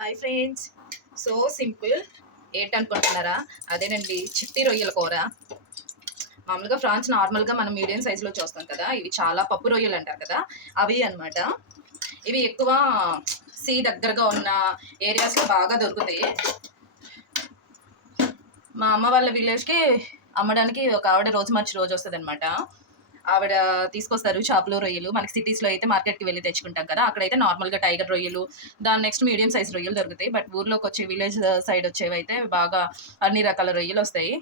Hi friends so simple ఏంటనుకుంటున్నారా అదేనండి చిట్టి రొయ్యల కూర. మామూలుగా ఫ్రాన్స్ నార్మల్గా మనం మీడియం సైజులో చూస్తాం కదా ఇవి చాలా పప్పు రొయ్యలు అంటారు కదా అవి అన్నమాట. ఇవి ఎక్కువ సీ దగ్గరగా ఉన్న ఏరియాస్లో బాగా దొరుకుతాయి. మా అమ్మ వాళ్ళ విలేజ్కి అమ్మడానికి ఒక ఆవిడ రోజు మార్చి రోజు వస్తుంది అనమాట ఆవిడ తీసుకొస్తారు చేపలు రొయ్యలు. మనకి సిటీస్లో అయితే మార్కెట్కి వెళ్ళి తెచ్చుకుంటాం కదా అక్కడైతే నార్మల్గా టైగర్ రొయ్యలు దాని నెక్స్ట్ మీడియం సైజ్ రొయ్యలు దొరుకుతాయి. బట్ ఊర్లోకి వచ్చే విలేజ్ సైడ్ వచ్చేవి అయితే బాగా అన్ని రకాల రొయ్యలు వస్తాయి.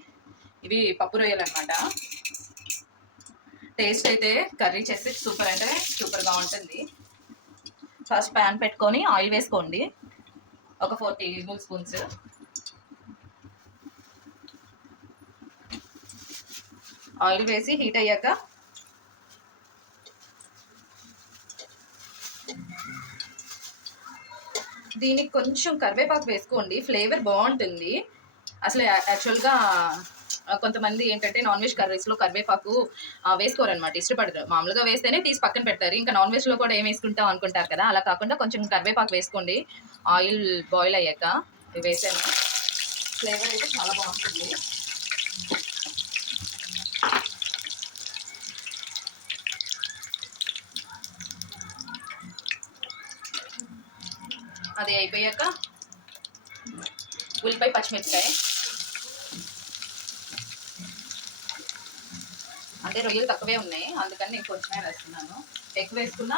ఇవి పప్పు రొయ్యలు అనమాట టేస్ట్ అయితే కర్రీ చేస్తే సూపర్ అంటే సూపర్గా ఉంటుంది. ఫస్ట్ ప్యాన్ పెట్టుకొని ఆయిల్ వేసుకోండి. ఒక ఫోర్ టేబుల్ స్పూన్స్ ఆయిల్ వేసి హీట్ అయ్యాక దీనికి కొంచెం కరివేపాకు వేసుకోండి. ఫ్లేవర్ బాగుంటుంది. అసలు యాక్చువల్గా కొంతమంది ఏంటంటే నాన్ వెజ్ కర్రీస్లో కరివేపాకు వేసుకోరనమాట ఇష్టపడరు. మామూలుగా వేస్తేనే తీసి పక్కన పెడతారు. ఇంకా నాన్ వెజ్లో కూడా ఏం వేసుకుంటాం అనుకుంటారు కదా? అలా కాకుండా కొంచెం కరివేపాకు వేసుకోండి. ఆయిల్ బాయిల్ అయ్యాక వేసాను. ఫ్లేవర్ అయితే చాలా బాగుంటుంది. అది అయిపోయాక ఉల్లిపాయ పచ్చిమిరపకాయ. అంటే రొయ్యలు తక్కువే ఉన్నాయి అందుకని నేను కొంచెమే వేస్తున్నాను. ఎక్కువ వేసుకున్నా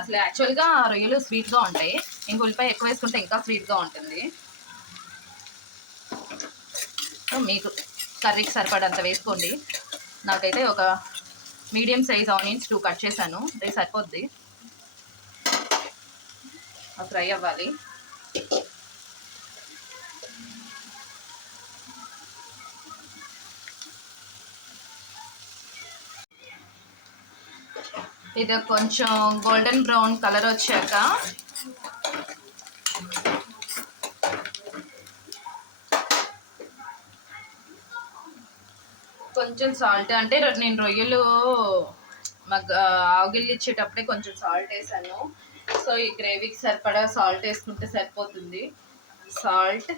అసలు యాక్చువల్గా రొయ్యలు స్వీట్గా ఉంటాయి. ఇంక ఉల్లిపాయ ఎక్కువ వేసుకుంటే ఇంకా స్వీట్గా ఉంటుంది. మీకు కర్రీకి సరిపడంత వేసుకోండి. నాకైతే ఒక medium size onions two cut చేశాను. అది సరిపోద్ది. ఫ్రై అవ్వాలి. ఇది కొంచెం గోల్డెన్ బ్రౌన్ కలర్ వచ్చాక కొంచెం సాల్ట్ అంటే నేను రొయ్యలు మగ్గ ఆగిల్లు ఇచ్చేటప్పుడే కొంచెం సాల్ట్ వేసాను. సో ఈ గ్రేవీకి సరిపడా సాల్ట్ వేసుకుంటే సరిపోతుంది. సాల్ట్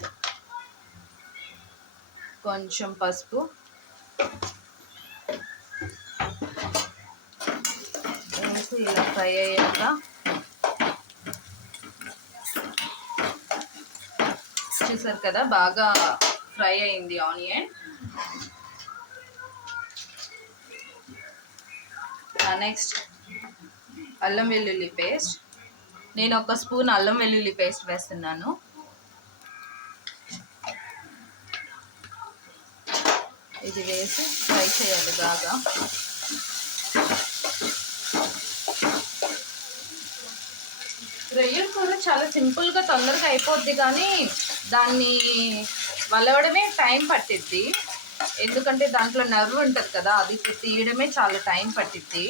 కొంచెం పసుపు. వేసి ఇలా ఫ్రై అయ్యాక చూసారు కదా బాగా ఫ్రై అయింది ఆనియన్. నెక్స్ట్ అల్లం వెల్లుల్లి పేస్ట్. నేను ఒక స్పూన్ అల్లం వెల్లుల్లి పేస్ట్ వేస్తున్నాను. ఇది వేసి ఫ్రై చేయాలి బాగా. రొయ్యల కూర చాలా సింపుల్గా తొందరగా అయిపోద్ది కానీ దాన్ని వలవడమే టైం పట్టిద్ది. ఎందుకంటే దాంట్లో నర్వ్ ఉంటుంది కదా అది తీయడమే చాలా టైం పట్టిద్ది.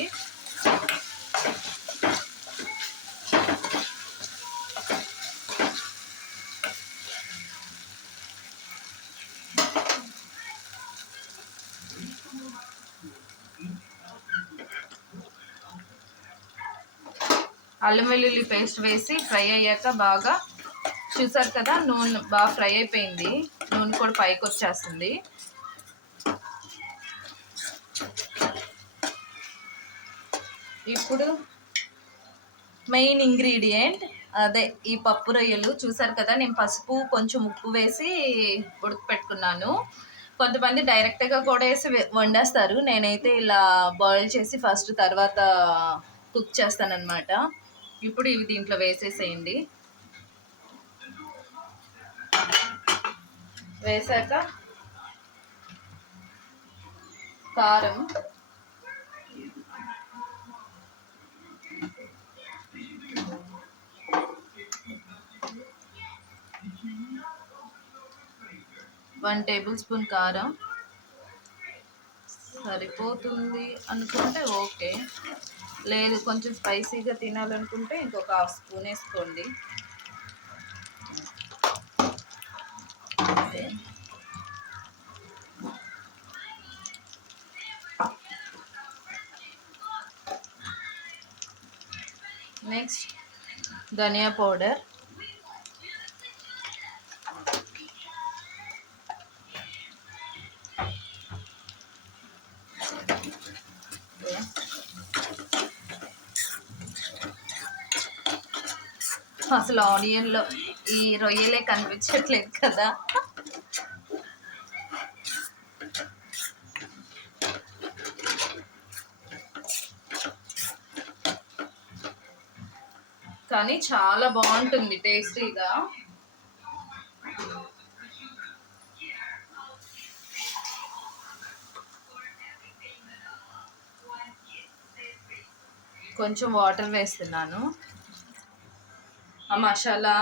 అల్లం వెల్లుల్లి పేస్ట్ వేసి ఫ్రై అయ్యాక బాగా చూసారు కదా నూనె బాగా ఫ్రై అయిపోయింది. నూనె కూడా పైకి వచ్చేస్తుంది. ఇప్పుడు మెయిన్ ఇంగ్రీడియంట్ అదే ఈ పప్పు రొయ్యలు. చూసారు కదా నేను పసుపు కొంచెం ఉప్పు వేసి ఉడకపెట్టుకున్నాను కొంతమంది డైరెక్ట్గా కూడా వేసి వండేస్తారు. నేనైతే ఇలా బాయిల్ చేసి ఫస్ట్ తర్వాత కుక్ చేస్తానన్నమాట. ఇప్పుడు ఇవి దీంట్లో వేసేసేయండి. వేసాక కారం. వన్ టేబుల్ స్పూన్ కారం. సరిపోతుంది అనుకుంటే ఓకే. లేదు కొంచెం స్పైసీగా తినాలనుకుంటే ఇంకొక హాఫ్ స్పూన్ వేసుకోండి. నెక్స్ట్ ధనియా పౌడర్. అసలు ఆనియన్లో ఈ రొయ్యలే కనిపించట్లేదు కదా. కానీ చాలా బాగుంటుంది టేస్టీగా. కొంచెం వాటర్ వేస్తున్నాను. ఆ మసాలా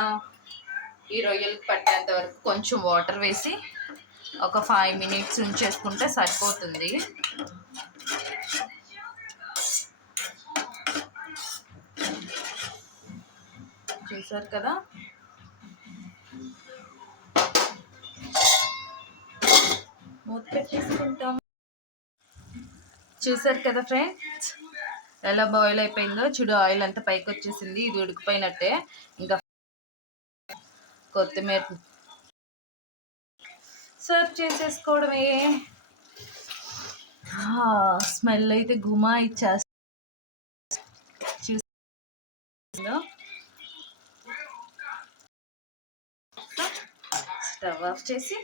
ఈ రొయ్యలకు పట్టేంత వరకు కొంచెం వాటర్ వేసి ఒక ఫైవ్ మినిట్స్ ఉంచేసుకుంటే సరిపోతుంది. చూసారు కదా? మూత పెట్టేసుకుంటాం చూసారు కదా ఫ్రెండ్స్ ఎలా బాయిల్ అయిపోయిందో చూడు ఆయిల్ అంతా పైకి వచ్చేసింది ఇది ఉడికిపోయినట్టే. ఇంకా కొత్తిమీర సర్వ్ చేసేసుకోవడమే. స్మెల్ అయితే గుమా ఇచ్చేస్తా స్టవ్ ఆఫ్ చేసి